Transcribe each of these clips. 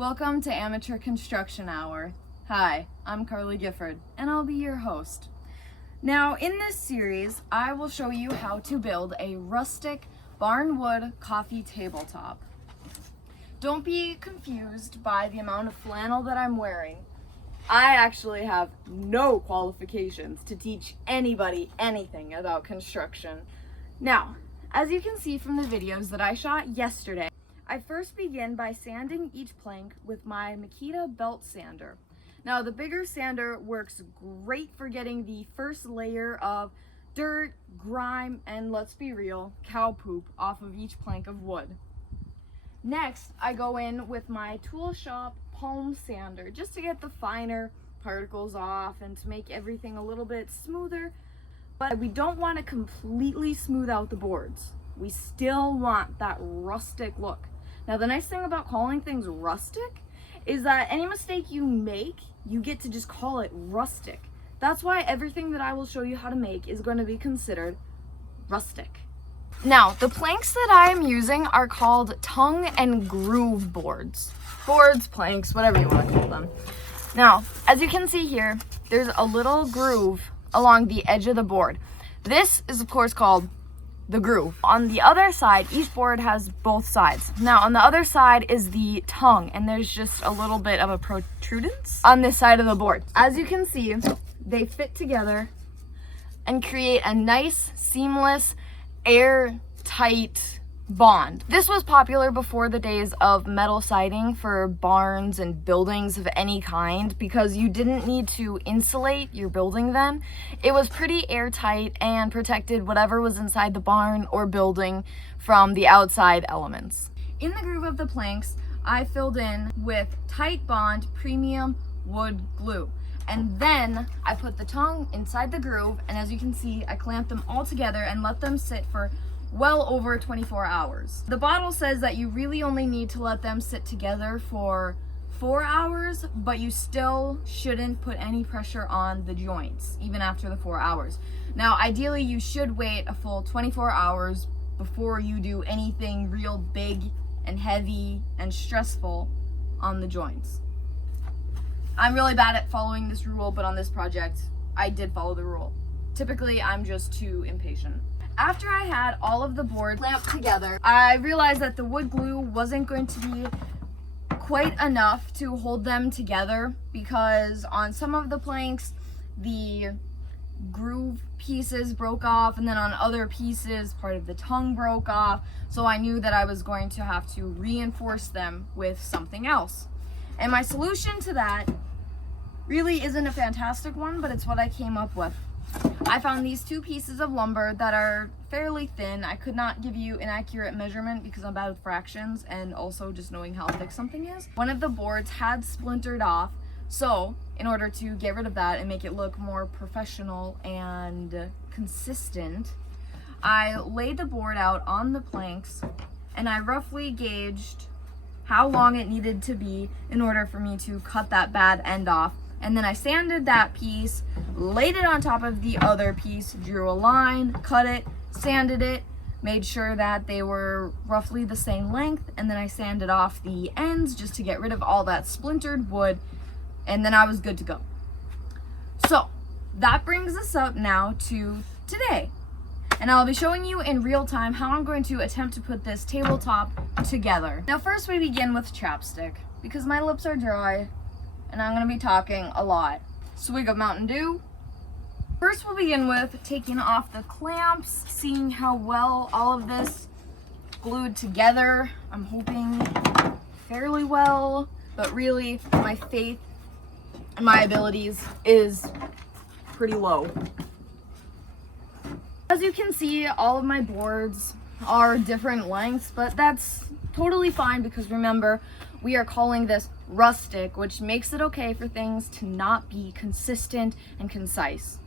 Welcome to Amateur Construction Hour. Hi, I'm Carly Gifford, and I'll be your host. Now, in this series, I will show you how to build a rustic barnwood coffee tabletop. Don't be confused by the amount of flannel that I'm wearing. I actually have no qualifications to teach anybody anything about construction. Now, as you can see from the videos that I shot yesterday, I first begin by sanding each plank with my Makita belt sander. Now, the bigger sander works great for getting the first layer of dirt, grime, and let's be real, cow poop off of each plank of wood. Next, I go in with my tool shop palm sander just to get the finer particles off and to make everything a little bit smoother. But we don't want to completely smooth out the boards. We still want that rustic look. Now, the nice thing about calling things rustic is that any mistake you make, you get to just call it rustic. That's why everything that I will show you how to make is going to be considered rustic. Now, the planks that I am using are called tongue and groove boards. Boards, planks, whatever you want to call them. Now, as you can see here, there's a little groove along the edge of the board. This is, of course, called the groove. On the other side, each board has both sides. Now, on the other side is the tongue, and there's just a little bit of a protrudence on this side of the board. As you can see, they fit together and create a nice, seamless, airtight bond. This was popular before the days of metal siding for barns and buildings of any kind because you didn't need to insulate your building then. It was pretty airtight and protected whatever was inside the barn or building from the outside elements. In the groove of the planks, I filled in with Tight Bond premium wood glue. And then I put the tongue inside the groove, and as you can see, I clamped them all together and let them sit for well over 24 hours. The bottle says that you really only need to let them sit together for 4 hours, but you still shouldn't put any pressure on the joints, even after the 4 hours. Now, ideally, you should wait a full 24 hours before you do anything real big and heavy and stressful on the joints. I'm really bad at following this rule, but on this project, I did follow the rule. Typically, I'm just too impatient. After I had all of the boards clamped together, I realized that the wood glue wasn't going to be quite enough to hold them together because on some of the planks, the groove pieces broke off, and then on other pieces, part of the tongue broke off. So I knew that I was going to have to reinforce them with something else. And my solution to that really isn't a fantastic one, but it's what I came up with. I found these two pieces of lumber that are fairly thin. I could not give you an accurate measurement because I'm bad with fractions and also just knowing how thick something is. One of the boards had splintered off, so in order to get rid of that and make it look more professional and consistent, I laid the board out on the planks and I roughly gauged how long it needed to be in order for me to cut that bad end off. And then I sanded that piece, laid it on top of the other piece, drew a line, cut it, sanded it, made sure that they were roughly the same length, and then I sanded off the ends just to get rid of all that splintered wood, and then I was good to go. So that brings us up now to today. And I'll be showing you in real time how I'm going to attempt to put this tabletop together. Now first we begin with chapstick, because my lips are dry and I'm going to be talking a lot. Swig of Mountain Dew. First we'll begin with taking off the clamps, seeing how well all of this glued together. I'm hoping fairly well, but really my faith and my abilities is pretty low. As you can see, all of my boards are different lengths, but that's totally fine because remember, we are calling this rustic, which makes it okay for things to not be consistent and concise.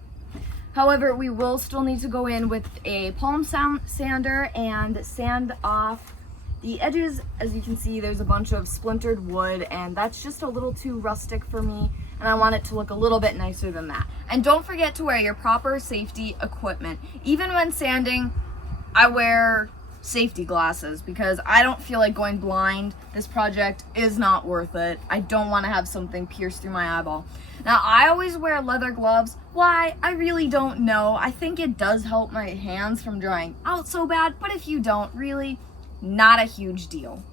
However, we will still need to go in with a palm sander and sand off the edges. As you can see, there's a bunch of splintered wood, and that's just a little too rustic for me, and I want it to look a little bit nicer than that. And don't forget to wear your proper safety equipment. Even when sanding, I wear safety glasses because I don't feel like going blind. This project is not worth it. I don't want to have something pierce through my eyeball. Now, I always wear leather gloves. Why? I really don't know. I think it does help my hands from drying out so bad, but if you don't, really, not a huge deal.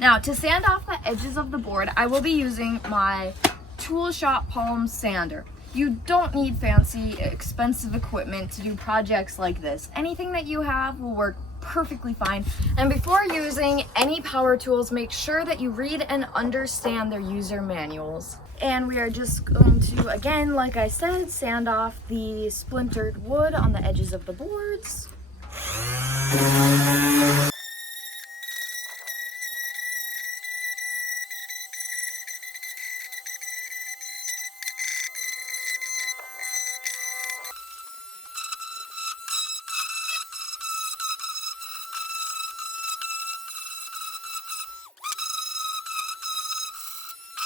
Now, to sand off the edges of the board, I will be using my Tool Shop Palm Sander. You don't need fancy, expensive equipment to do projects like this. Anything that you have will work perfectly fine. And before using any power tools, make sure that you read and understand their user manuals. And we are just going to, again, like I said, sand off the splintered wood on the edges of the boards.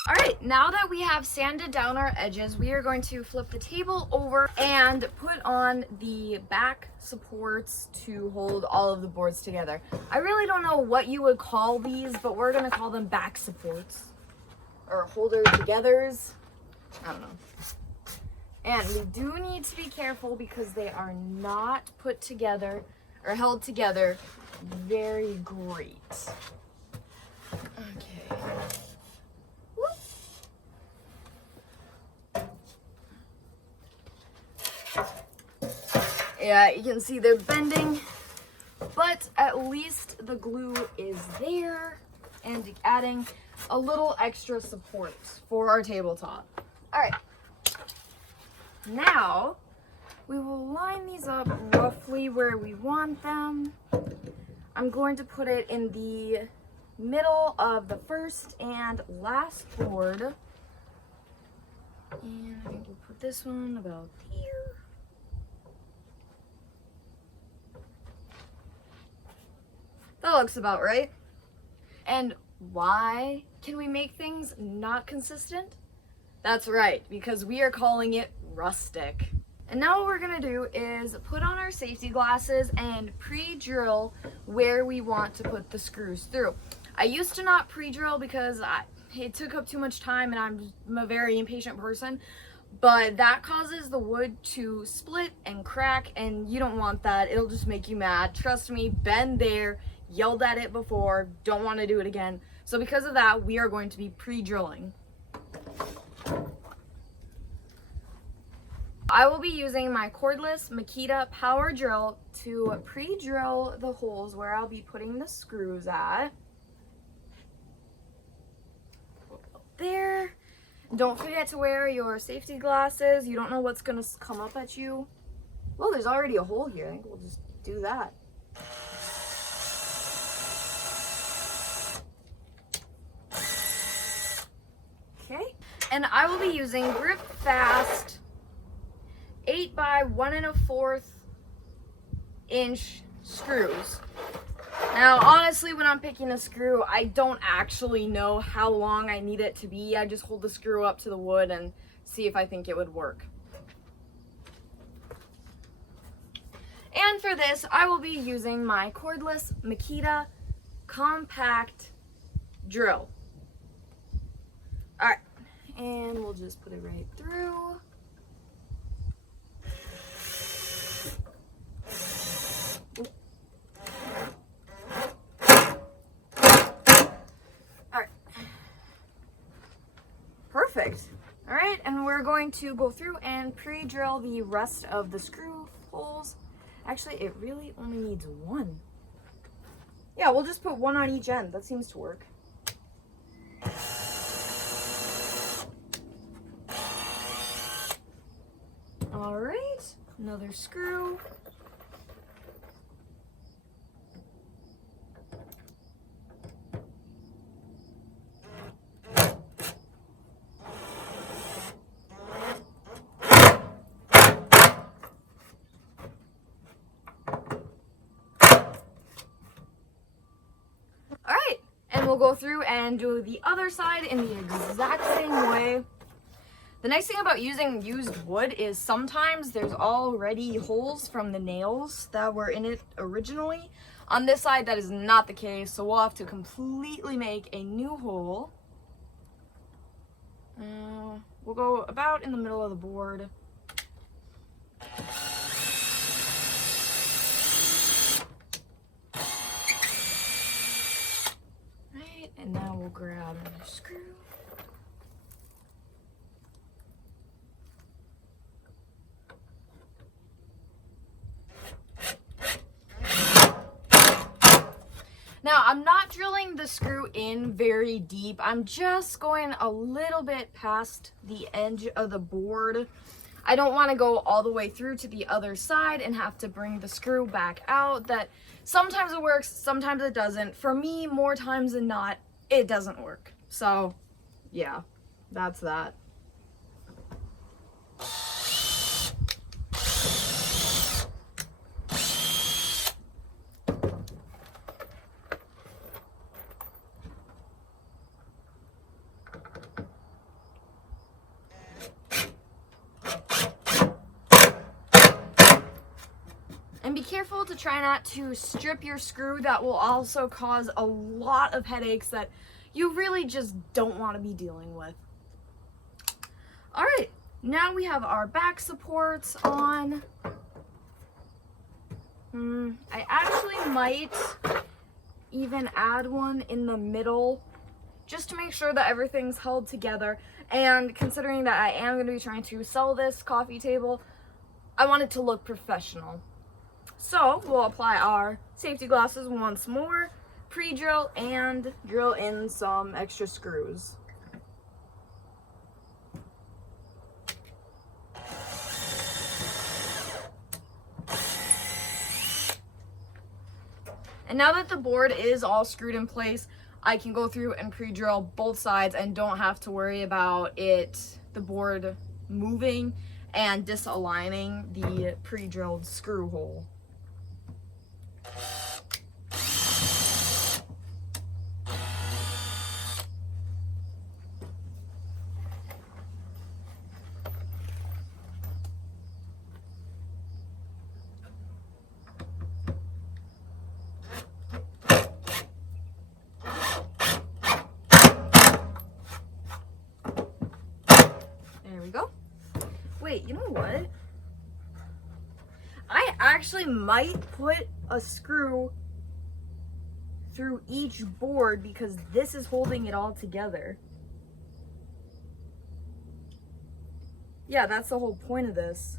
All right, now that we have sanded down our edges, we are going to flip the table over and put on the back supports to hold all of the boards together. I really don't know what you would call these, but we're gonna call them back supports or holder togethers. I don't know. And we do need to be careful because they are not put together or held together very great. Okay. Yeah, you can see they're bending, but at least the glue is there and adding a little extra support for our tabletop. All right, now we will line these up roughly where we want them. I'm going to put it in the middle of the first and last board. And I think we'll put this one about here. That looks about right. And why can we make things not consistent? That's right, because we are calling it rustic. And now what we're gonna do is put on our safety glasses and pre-drill where we want to put the screws through. I used to not pre-drill because it took up too much time and I'm a very impatient person. But that causes the wood to split and crack, and you don't want that. It'll just make you mad. Trust me, been there, yelled at it before, don't want to do it again. So because of that, we are going to be pre-drilling. I will be using my cordless Makita power drill to pre-drill the holes where I'll be putting the screws at. There. Don't forget to wear your safety glasses. You don't know what's gonna come up at you. Well, there's already a hole here. I think we'll just do that. Okay, and I will be using Grip Fast 8 by 1 1/4 inch screws. Now, honestly, when I'm picking a screw, I don't actually know how long I need it to be. I just hold the screw up to the wood and see if I think it would work. And for this, I will be using my cordless Makita compact drill. All right, and we'll just put it right through. Perfect. All right, and we're going to go through and pre-drill the rest of the screw holes. Actually, it really only needs one. Yeah, we'll just put one on each end. That seems to work. All right, another screw. We'll go through and do the other side in the exact same way. The nice thing about using used wood is sometimes there's already holes from the nails that were in it originally. On this side, that is not the case, so we'll have to completely make a new hole. We'll go about in the middle of the board. Right, and now we'll grab another screw. Now, I'm not drilling the screw in very deep. I'm just going a little bit past the edge of the board. I don't want to go all the way through to the other side and have to bring the screw back out. That sometimes it works, sometimes it doesn't. For me, more times than not, it doesn't work. So, yeah, that's that. And be careful to try not to strip your screw. That will also cause a lot of headaches that you really just don't want to be dealing with. All right, now we have our back supports on. I actually might even add one in the middle just to make sure that everything's held together. And considering that I am going to be trying to sell this coffee table, I want it to look professional. So we'll apply our safety glasses once more, pre-drill, and drill in some extra screws. And now that the board is all screwed in place, I can go through and pre-drill both sides and don't have to worry about the board moving and disaligning the pre-drilled screw hole. There we go. Wait, you know what? I actually might put a screw through each board because this is holding it all together. Yeah, that's the whole point of this.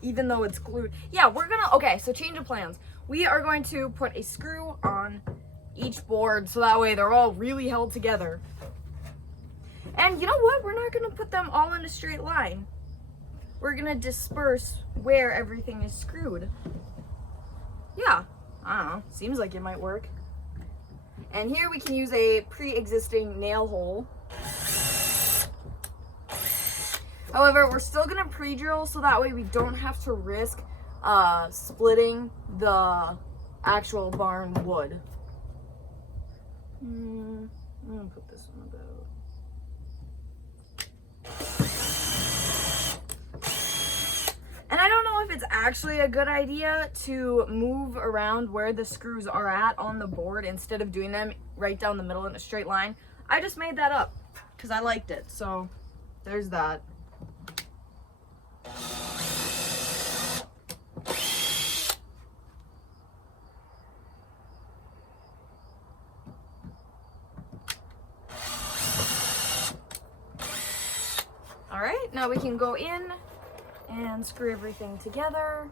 Even though it's glued. Yeah, okay, so change of plans. We are going to put a screw on each board so that way they're all really held together. And you know what? We're not going to put them all in a straight line. We're going to disperse where everything is screwed. Yeah, I don't know. Seems like it might work. And here we can use a pre-existing nail hole. However, we're still going to pre-drill so that way we don't have to risk splitting the actual barn wood. I'm going to put this one about. And I don't know if it's actually a good idea to move around where the screws are at on the board instead of doing them right down the middle in a straight line. I just made that up because I liked it. So there's that. All right, now we can go in and screw everything together.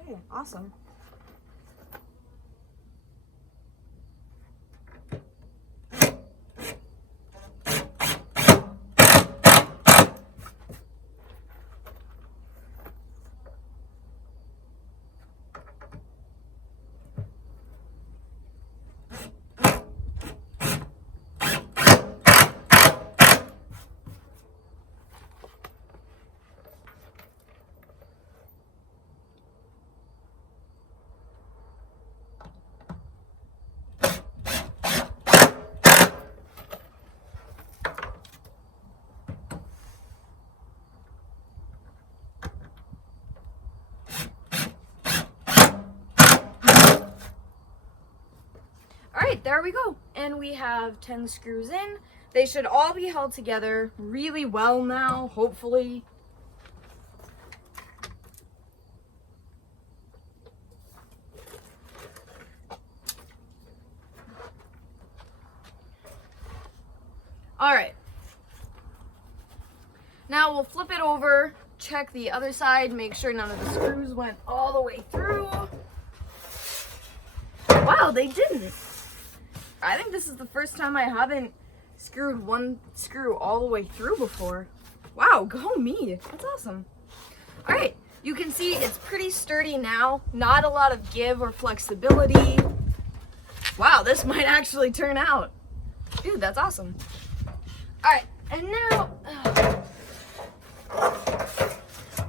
Okay, awesome. right, there we go. And we have 10 screws in. They should all be held together really well now, hopefully. All right. Now we'll flip it over, check the other side, make sure none of the screws went all the way through. Wow, they didn't. I think this is the first time I haven't screwed one screw all the way through before. Wow, go me. That's awesome. All right, you can see it's pretty sturdy now. Not a lot of give or flexibility. Wow, this might actually turn out. Dude, that's awesome. All right, and now,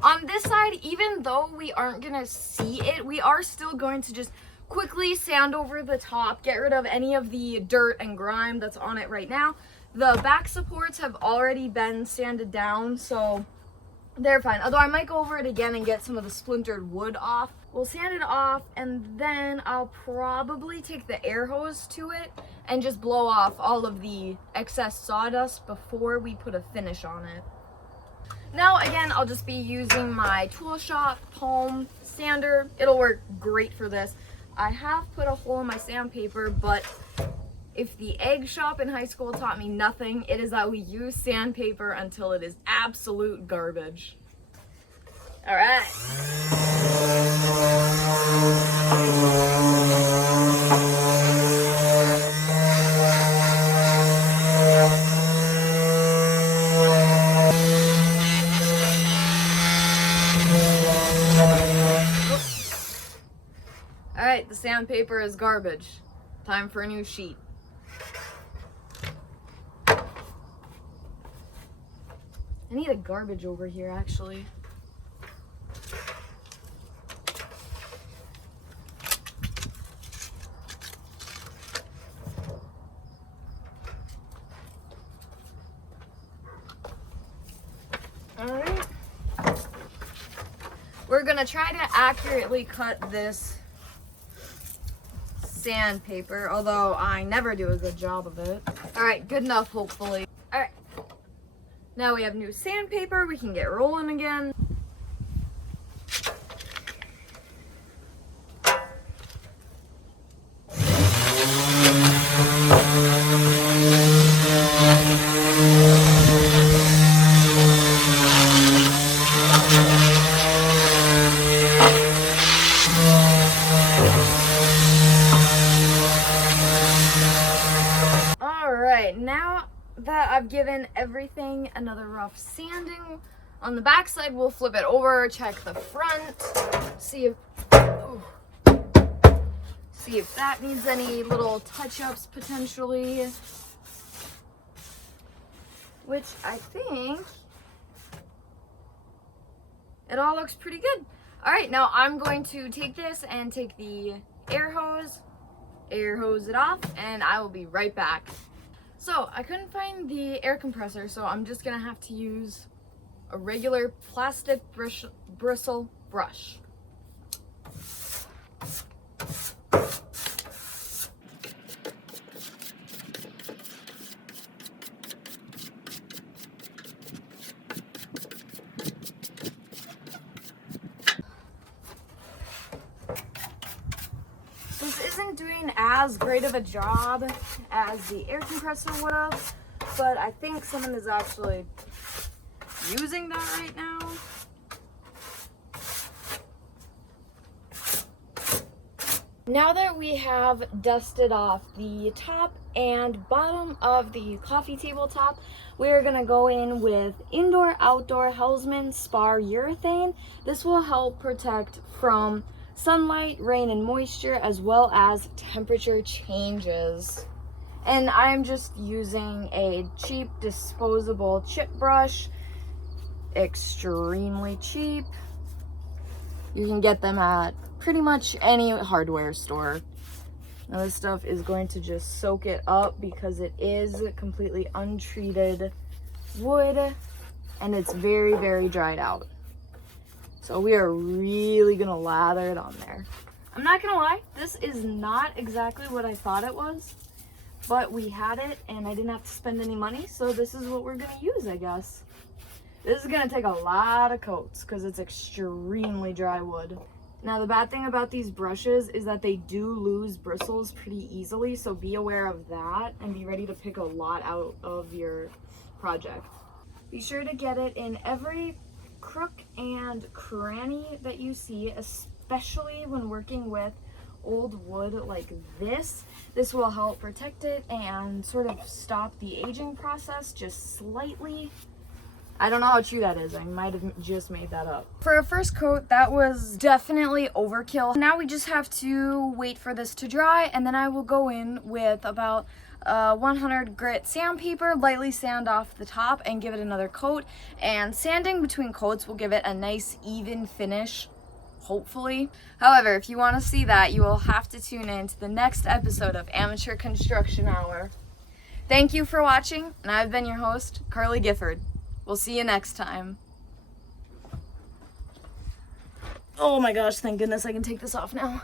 on this side, even though we aren't gonna see it, we are still going to just quickly sand over the top, get rid of any of the dirt and grime that's on it right now. The back supports have already been sanded down, so they're fine. Although I might go over it again and get some of the splintered wood off. We'll sand it off, and then I'll probably take the air hose to it and just blow off all of the excess sawdust before we put a finish on it. Now, again, I'll just be using my tool shop palm sander. It'll work great for this. I have put a hole in my sandpaper, but if the egg shop in high school taught me nothing, it is that we use sandpaper until it is absolute garbage. All right. All right, the sandpaper is garbage. Time for a new sheet. I need a garbage over here, actually. All right. We're gonna try to accurately cut this sandpaper, although I never do a good job of it. All right, good enough, hopefully. All right, now we have new sandpaper. We can get rolling again. Now that I've given everything another rough sanding on the back side, we'll flip it over, check the front, see if that needs any little touch-ups potentially, which I think it all looks pretty good. All right, now I'm going to take this and take the air hose it off, and I will be right back. So I couldn't find the air compressor, so I'm just gonna have to use a regular plastic bristle brush. This isn't doing as great of a job as the air compressor would have, but I think someone is actually using that right now. Now that we have dusted off the top and bottom of the coffee table top, we're gonna go in with indoor-outdoor Hellsman Spar urethane. This will help protect from sunlight, rain, and moisture, as well as temperature changes. And I'm just using a cheap disposable chip brush, extremely cheap. You can get them at pretty much any hardware store. Now this stuff is going to just soak it up because it is completely untreated wood and it's very, very dried out. So we are really gonna lather it on there. I'm not gonna lie, this is not exactly what I thought it was, but we had it and I didn't have to spend any money, so this is what we're gonna use, I guess. This is gonna take a lot of coats because it's extremely dry wood. Now the bad thing about these brushes is that they do lose bristles pretty easily, so be aware of that and be ready to pick a lot out of your project. Be sure to get it in every crook and cranny that you see, especially when working with old wood like this. This will help protect it and sort of stop the aging process just slightly. I don't know how true that is. I might have just made that up. For a first coat, that was definitely overkill. Now we just have to wait for this to dry, and then I will go in with about 100 grit sandpaper, lightly sand off the top and give it another coat. And sanding between coats will give it a nice even finish, hopefully. However, if you want to see that, you will have to tune in to the next episode of Amateur Construction Hour. Thank you for watching, and I've been your host, Carly Gifford. We'll see you next time. Oh my gosh, thank goodness I can take this off now.